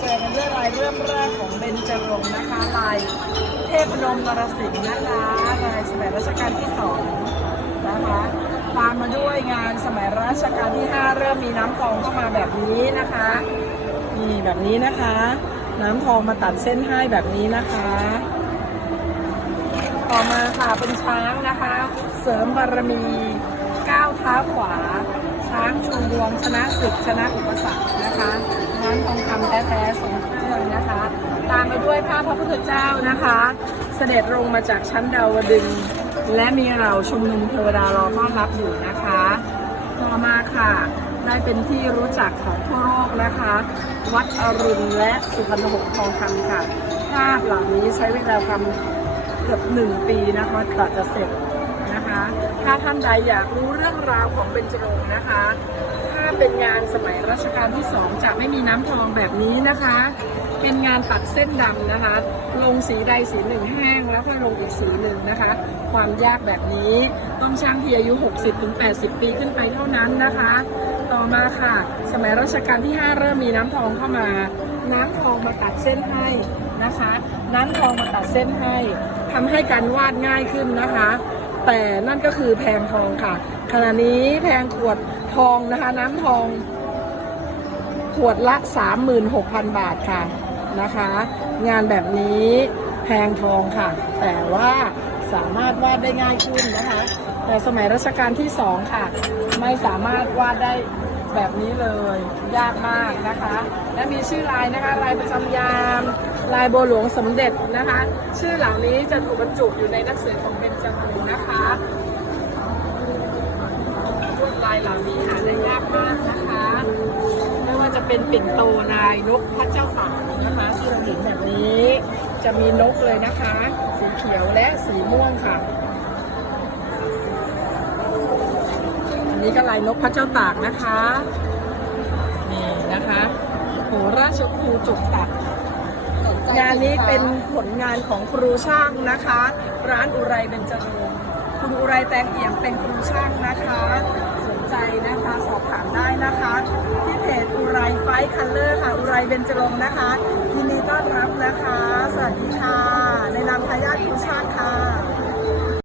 เจอกันด้วยลายเริ่มแรกของเบญจรงค์นะคะ ลายเทพนมนรสิงห์นะคะ ลายสมัยรัชกาลที่สองนะคะตามมาด้วยงานสมัยรัชกาลที่ 5 เริ่มมีน้ำทองเข้ามาแบบนี้นะคะนี่แบบนี้นะคะ น้ำทองมาตัดเส้นให้แบบนี้นะคะ ต่อมาค่ะเป็นช้างนะคะ เสริมบารมีก้าวเท้าขวา ช้างชูดวงชนะศึกชนะอุปสรรคนะคะ แท้สองเครื่องนะคะ ตามไปด้วยภาพพระพุทธเจ้านะคะ เสด็จลงมาจากชั้นดาวดึงและมีเราชุมนุมเทวดารอต้อนรับอยู่นะคะ ต่อมาค่ะ ได้เป็นที่รู้จักของทั่วโลกนะคะ วัดอรุณและสุพรรณหงส์ทองคำค่ะ ภาพเหล่านี้ใช้เวลาทำเกือบหนึ่งปีนะคะกว่าจะเสร็จนะคะ ถ้าท่านใดอยากรู้เรื่องราวของเบญจรงค์นะคะ เป็นงานสมัยรัชกาลที่สองจะไม่มีน้ำทองแบบนี้นะคะ เป็นงานตัดเส้นดำนะคะ ลงสีใดสีหนึ่งแห้งแล้วค่อยลงอีกสีหนึ่งนะคะ ความยากแบบนี้ต้องช่างที่อายุ 60-80 ปีขึ้นไปเท่านั้นนะคะ ต่อมาค่ะ สมัยรัชกาลที่ 5 เริ่มมีน้ำทองเข้ามา น้ำทองมาตัดเส้นให้นะคะ น้ำทองมาตัดเส้นให้ทำให้การวาดง่ายขึ้นนะคะ แต่นั่นก็คือแพงทองค่ะ ขณะนี้แพงขวดทองนะคะ น้ำทอง ขวดละ 36,000 บาทค่ะนะคะ งานแบบนี้แพงทองค่ะ แต่ว่าสามารถวาดได้ง่ายขึ้นนะคะ แต่สมัยรัชกาลที่สองค่ะ ไม่สามารถวาดได้ แบบนี้เลยยากมากนะคะ และมีชื่อลายนะคะลายประจำยามลายบัวหลวงสมเด็จนะคะ ชื่อเหล่านี้จะถูกบรรจุอยู่ในหนังสือของเบญจพรรณนะคะลวดลายเหล่านี้หาได้ยากมากนะคะ ไม่ว่าจะเป็นปิ่นโตนายนกพระเจ้าตานะคะที่เราเห็นแบบนี้จะมีนกเลยนะคะ สีเขียวและสีม่วงค่ะ นนี้ก็ลายนกพระเจ้าตากนะคะ นี่นะคะโหราชครูจุกตัก งานนี้เป็นผลงานของครูช่างนะคะ ร้านอุไรเบญจรงค์คุณอุไรแตงเอี่ยมเป็นครูช่างนะคะ สนใจนะคะสอบถามได้นะคะ ที่เพจอุไรไฟคัลเลอร์ค่ะอุไรเบญจรงค์นะคะยินดีต้อนรับนะคะสวัสดีค่ะ